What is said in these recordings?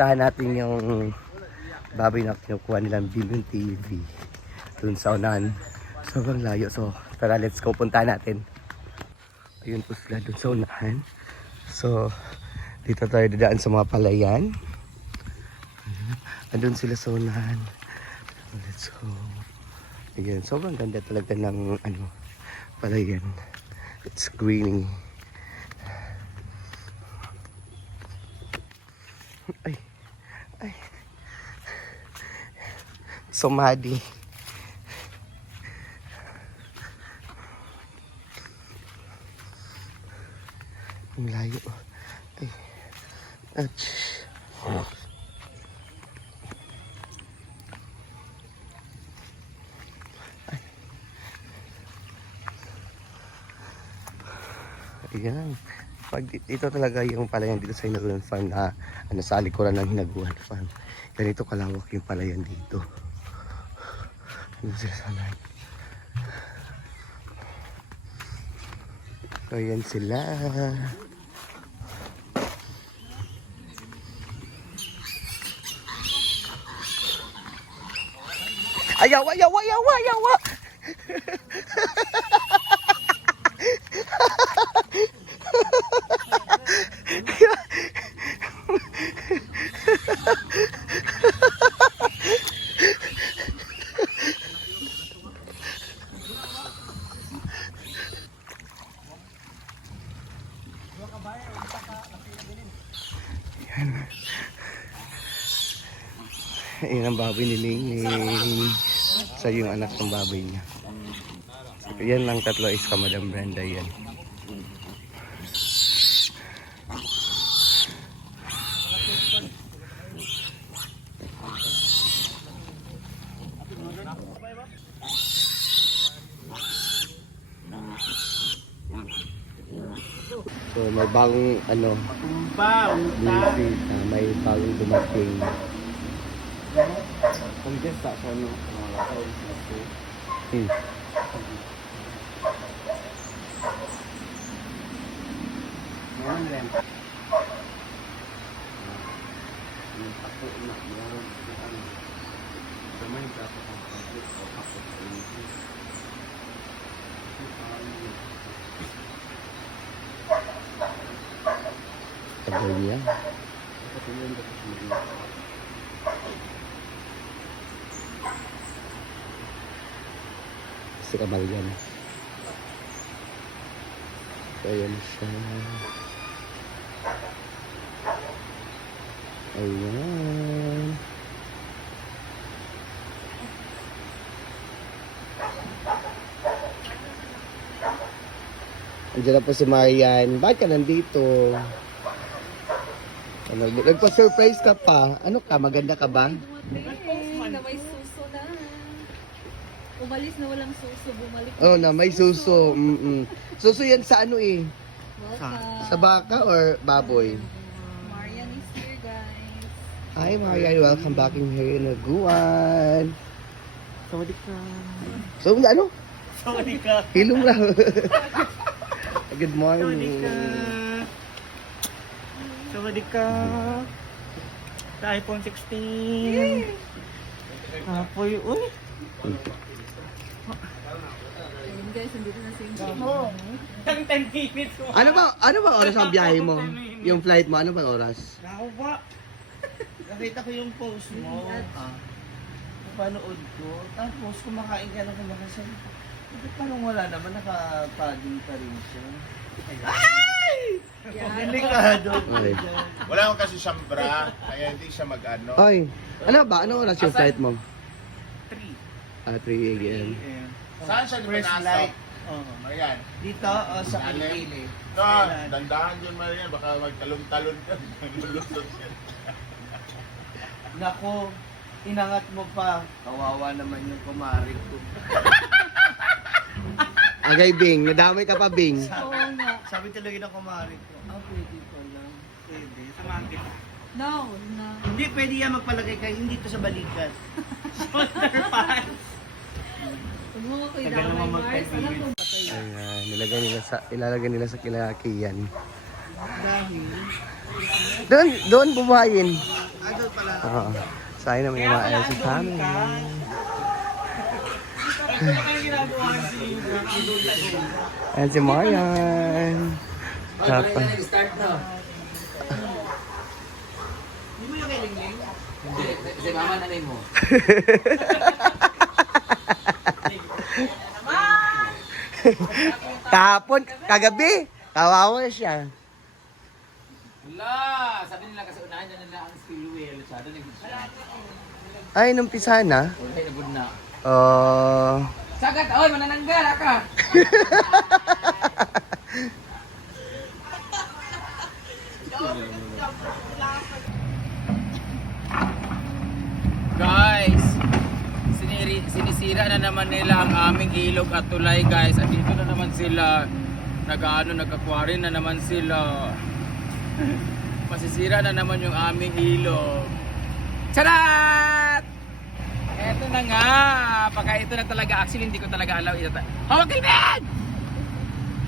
pupuntahan natin yung baboy na kinukuha nilang Billion TV. Dun sa unahan. Sobrang layo. So, tara, let's go. Puntahan natin. Ayun po sila dun sa unahan. So, dito tayo dadaan sa mga palayan. Andun sila sa unahan. Let's go. Ayan, sobrang ganda talaga ng palayan. It's greeny. Ay. Ay. Sumadi. Ang layo. Ay. Ouch. Ay. Ayan. Pag ito talaga yung palayan dito sa Hinaguan Farm na sa likuran ng Hinaguan Farm. Ganito kalawak yung palayan dito. Ano sila sana? So, ayan sila. Ayawa, ayawa, ayawa, ayawa! Ayan ang baboy ni Ling. Sa yung anak ng baboy niya. Yan lang tatlo is ka Madam Brenda yan. So may bagong visit, may bagong dumating. Pagkesta sa ano, tagal niya. Si Kabalyan. So, ayan siya. Ayan. Andiyan na po si Marian. Bakit ka nandito? Nagpa-surprise ka pa. Ano ka? Maganda ka ba? Na may suso na. Umalis na walang suso, bumalik. Oh, na may suso. Suso yan sa ano eh? Welcome. Sa baka or baboy? Marian is here, guys. Hi Marian, welcome back in here in Hinaguan. Sawadee ka. So, ano? Sawadee ka. Hilong lang. Good Sawadee ka. morning. Sawadee ka. Sa iPhone 16. Apoy, uy. Ayun guys, nandito na si Indy. Tang 10 minutes ko. Ano ba oras ang biyahe mo? Yung flight mo, ano ba oras? Ako ba? Nakita ko yung post mo. Napanood ko. Tapos kumakain ka na kumakain. Bakit parang wala naman? Nakapading pa rin siya. Ay! Delikado. Okay. Wala akong kasi siyang bra, kaya hindi siya mag-ano. Ay, ano ba? Ano oras yung flight mo? 3. 3 a.m. Saan siya First pinasok? light. Oo. Marian. Dito o sa Kilikili. No, dandahan dyan Marian, baka magtalon-talon ka. Lulusot siya. Nako, inangat mo pa. Kawawa naman yung kumari ko. Agay Bing, nadamay ka pa Bing. Oo nga. Sabi talaga ng kumari ko, pwede ko lang. Pwede. Samahan kita. No, no. Hindi, pwede yan magpalagay kayo. Hindi to sa balikat. Shoulder pads. Huwag mo ako Tagal idamay, naman Mars. magkaibigan. Alam ko patay. Ayan, ilalagay nila sa kilakiyan. Dahil, Doon bubuhayin. Andun pala. Oo. Sayang naman yung mga LC sa amin. Ayan si Marian. Dapat. Start na. Hindi mo yung kailing-ling? Hindi, si mama nanay mo. Kahapon, kagabi, kawawa siya. Wala! Sabi nila kasi unahan niya nila ang spillway. Masyado nag-start. Ay, nung pisa na. Wala, nabud na. Sagat! Oy, manananggal ka! Guys, sinisira na naman nila ang aming ilog at tulay guys. At dito na naman sila. Nag-aquarium na naman sila. Masisira na naman yung aming ilog. Charat! Eto na nga. Pagka ito na talaga. Actually, hindi ko talaga alaw. Hawak, Kelvin!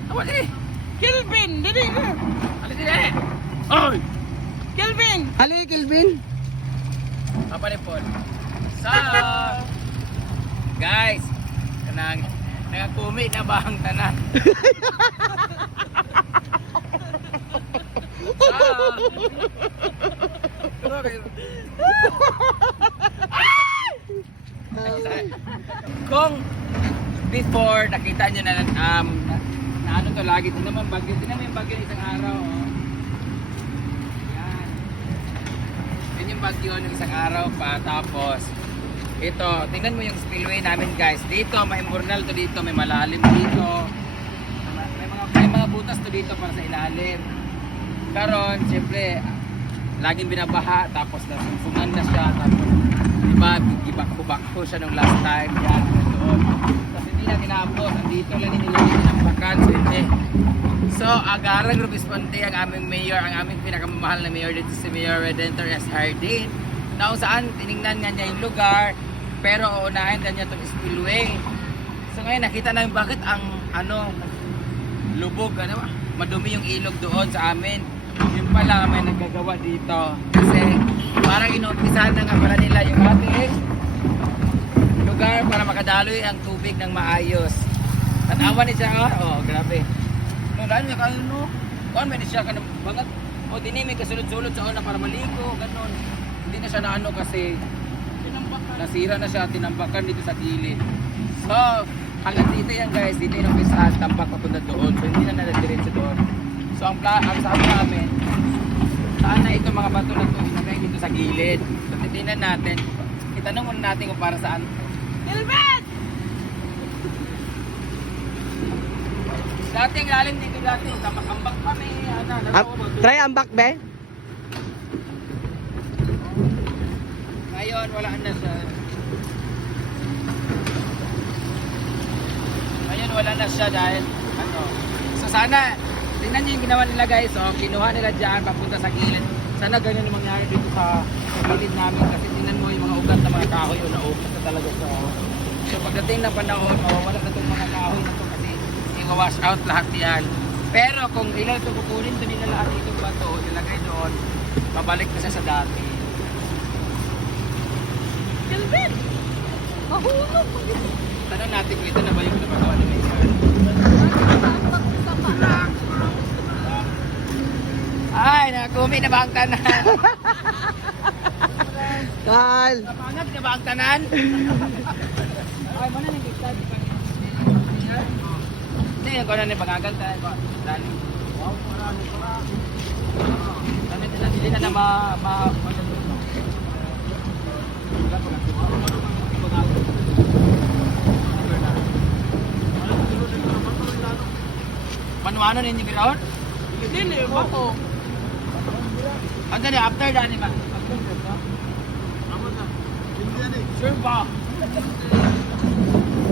Hawak, eh! Kelvin! Dali! Alis dali! Oy! Kelvin! Ali, Kelvin. Papa ni Paul. So, guys, nangakumi na ba ang tanan? Kung before nakita niyo na ano to lagi din naman bagyo, din naman yung bagyo isang araw. Oh. Yan. Yan yung bagyo ng isang araw pa tapos ito, tingnan mo yung spillway namin guys. Dito may imburnal to dito, may malalim dito. May mga butas to dito para sa ilalim. Karon, siyempre, laging binabaha tapos nasumpungan na siya tapos diba, gibak-bak siya nung last time. Yan, doon. Tapos hindi na tinapos. Andito lang nilagay ng bakan. So, agarang responde ang aming mayor, ang aming pinakamamahal na mayor dito si Mayor Redentor S. Hardin. Na kung saan, tinignan nga niya yung lugar, pero uunahin na niya itong spillway. So ngayon, nakita namin bakit ang lubog, madumi yung ilog doon sa amin. Yun pala may nagagawa dito. Kasi parang inuumpisahan na nga pala nila yung ating lugar para makadaloy ang tubig ng maayos. Tanawa ni siya, grabe. Nung dahil niya kuhan may siya ka ng bangat, dinimig kasulod-sulod sa una para maligo, ganun. Hindi na siya na kasi nasira na siya, tinambakan dito sa gilid. So, hanggang dito yan guys, dito yung umpisahan, tambak papunta doon. So, hindi na naladiretso doon. So, ang sabi namin, sana itong mga bato na ito, ilagay dito sa gilid. So, titignan natin. Itanong muna natin kung para saan. Helmet! Dati ang lalim dito dati, ambak pa may Try ambak, be. Ngayon, wala na siya. Ngayon, wala na siya dahil, So, sana, tingnan niyo yung ginawa nila guys. Kinuha nila dyan, papunta sa gilid. Sana ganyan yung mangyari dito sa gilid namin. Kasi tingnan mo yung mga ugat na mga kahoy. Naugat na talaga siya. So, pagdating na panahon, wala na itong mga kahoy na ito kasi i-wash out lahat yan. Pero kung ilan ito kukunin, ito nila lahat itong bato, ilagay doon, babalik na siya sa dati. Kelvin! Mahulog! Tanong natin kung ito na ba yung napagawa ni Mayor. Ay, nakakumi na ba ang tanan? Kal! Napangat na ba ang tanan? Ay, mana nang gitad? Hindi, yung kung ano yung pangagal tayo. Wow, marami. Kami nila, hindi na Manuano ninyo biron? Hindi, ako. Ano na, after that, di ba? Sure ba?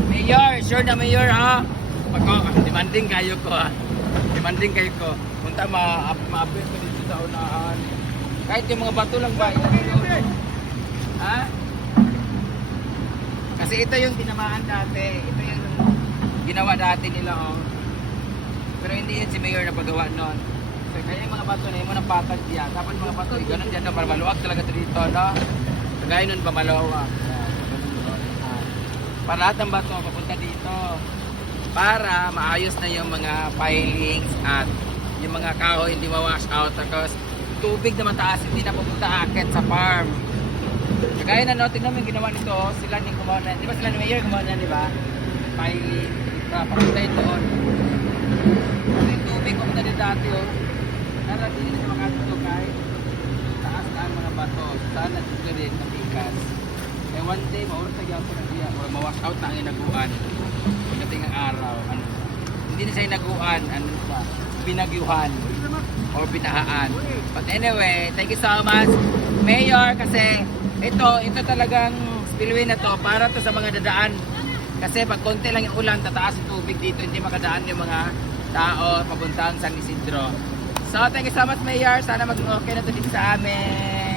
Mayor, sure na mayor ha? Demanding kayo ko ha? Demanding kayo ko. Punta ma-update ko dito sa unahan. Kahit yung mga bato lang ba? Ha? Kasi ito yung tinamaan dati. Ito yung ginawa dati nila oh. Pero hindi yun si Mayor na pagawa nun. So Kaya yung mga bato na yung mga patag diyan. Dapat mga bato, ganun dyan no, para maluwag talaga ito dito, no? Kagaya nun pa maluwag. Para lahat ng bato papunta dito. Para maayos na yung mga pilings at yung mga kahoy hindi ma-wash out. Tapos tubig na mataas, hindi na pupunta akit sa farm. Kagaya na no, tingnan mo yung ginawa nito, sila yung gumawa na, di ba sila ni Mayor gumawa na, di ba? Piling, papunta yun doon. Kasi yung tubig, papunta din dati, oh. Narating na siya makatuto kahit taas na ang mga bato. Sana dito rin, nabigas. Kaya one day, maurot na gyapon na siya, or ma-wash out na ang inaguan. Pagdating ang araw, ano ba? Hindi na siya inaguan, ano ba? Binagyuhan or binahaan. But anyway, thank you so much, Mayor, kasi ito talagang spillway na to para to sa mga dadaan. Kasi pag konti lang yung ulan, tataas yung tubig dito, hindi makadaan yung mga tao papuntang San Isidro. So, thank you so much, Mayor. Sana maging okay na to dito sa amin.